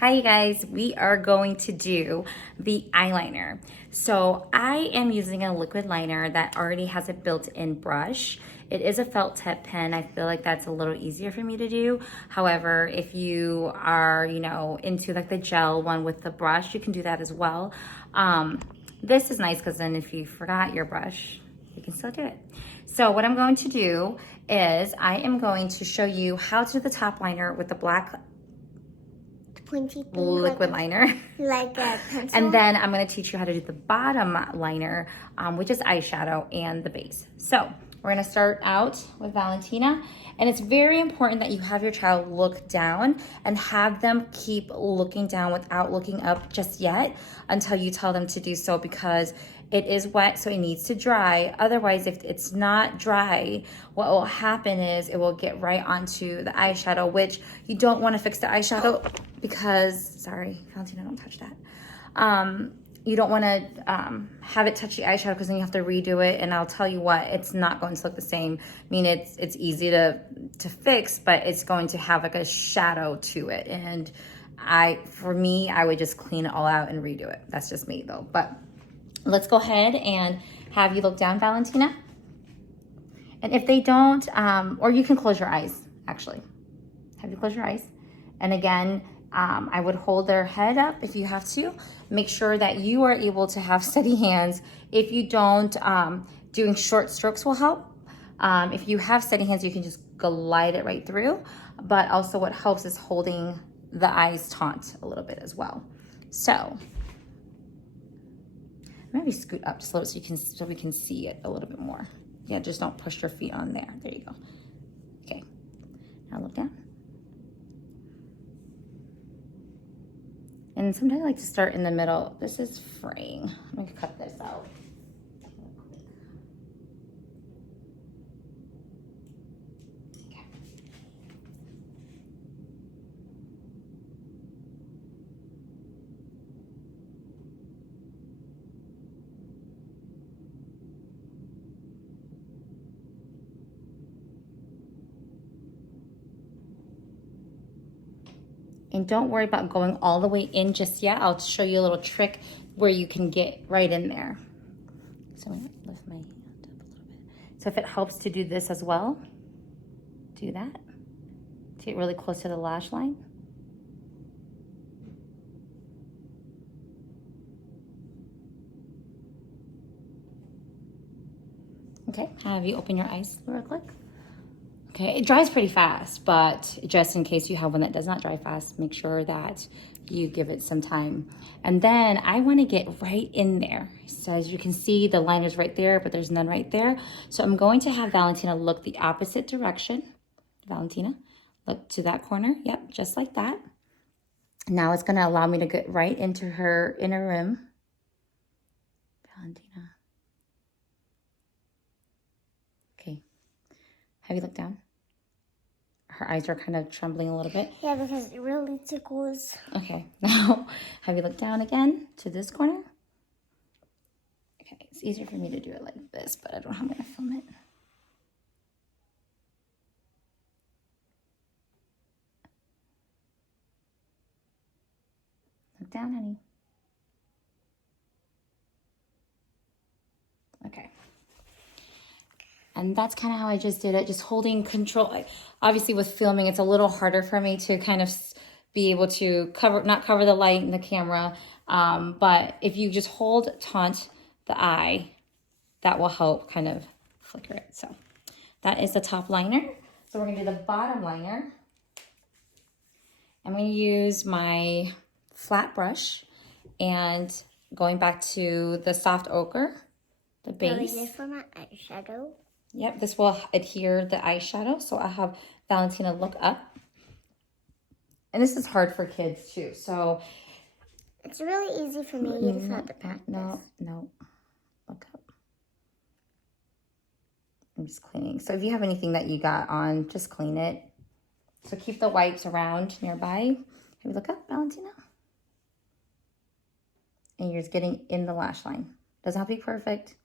Hi you guys, we are going to do the eyeliner. So I am using a liquid liner that already has a built-in brush. It is a felt tip pen. I feel like that's a little easier for me to do. However, if you are, into like the gel one with the brush, you can do that as well. This is nice because then if you forgot your brush, you can still do it. So what I'm going to do is I am going to show you how to do the top liner with the black pointy thing, liquid liner. Like a pencil. And then I'm going to teach you how to do the bottom liner, which is eyeshadow and the base. So we're going to start out with Valentina. And it's very important that you have your child look down and have them keep looking down without looking up just yet until you tell them to do so, because it is wet, so it needs to dry. Otherwise, if it's not dry, what will happen is it will get right onto the eyeshadow, which you don't want to fix the eyeshadow because, sorry, Valentina, don't touch that. You don't want to have it touch the eyeshadow because then you have to redo it. And I'll tell you what, it's not going to look the same. I mean, it's easy to fix, but it's going to have like a shadow to it. And for me, I would just clean it all out and redo it. That's just me though. But let's go ahead and have you look down, Valentina. And if they don't, or you can close your eyes, actually. Have you close your eyes. And again, I would hold their head up if you have to. Make sure that you are able to have steady hands. If you don't, doing short strokes will help. If you have steady hands, you can just glide it right through. But also what helps is holding the eyes taut a little bit as well. So maybe scoot up just a little so we can see it a little bit more. Yeah, just don't push your feet on there. There you go. Okay, now look down. And sometimes I like to start in the middle. This is fraying. I'm gonna cut this out. Okay. And don't worry about going all the way in just yet. I'll show you a little trick where you can get right in there. So I'm gonna lift my hand up a little bit. So if it helps to do this as well, do that. To get really close to the lash line. Okay, have you open your eyes real quick? Okay, it dries pretty fast, but just in case you have one that does not dry fast, make sure that you give it some time. And then I want to get right in there. So as you can see, the liner's right there, but there's none right there. So I'm going to have Valentina look the opposite direction. Valentina, look to that corner. Yep, just like that. Now it's going to allow me to get right into her inner rim. Valentina. Okay. Have you looked down? Her eyes are kind of trembling a little bit. Yeah, because it really tickles. Okay, now have you looked down again to this corner? Okay, it's easier for me to do it like this, but I don't know how I'm gonna film it. Look down, honey. Okay. And that's kind of how I just did it, just holding control. Obviously with filming, it's a little harder for me to kind of be able to not cover the light and the camera. But if you just hold taut the eye, that will help kind of flicker it. So that is the top liner. So we're gonna do the bottom liner. I'm gonna use my flat brush and going back to the soft ochre, the base. This for my eyeshadow. Yep, this will adhere the eyeshadow. So I'll have Valentina look up. And this is hard for kids too. So it's really easy for me. You just have to practice. No, look up. I'm just cleaning. So if you have anything that you got on, just clean it. So keep the wipes around nearby. Have you look up, Valentina? And you're just getting in the lash line. Doesn't have to be perfect.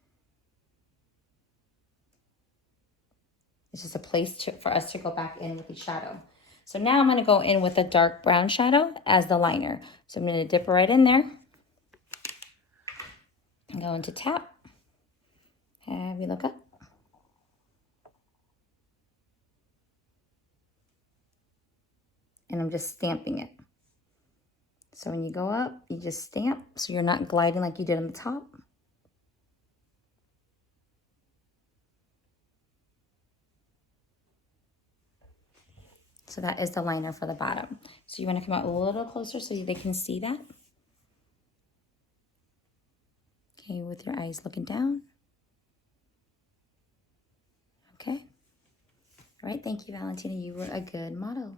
It's just a place for us to go back in with the shadow. So now I'm gonna go in with a dark brown shadow as the liner. So I'm gonna dip right in there and go into tap. Have you look up? And I'm just stamping it. So when you go up, you just stamp so you're not gliding like you did on the top. So that is the liner for the bottom. So you want to come out a little closer so they can see that. Okay, with your eyes looking down. Okay. All right, thank you, Valentina. You were a good model.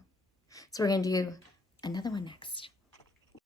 So we're going to do another one next.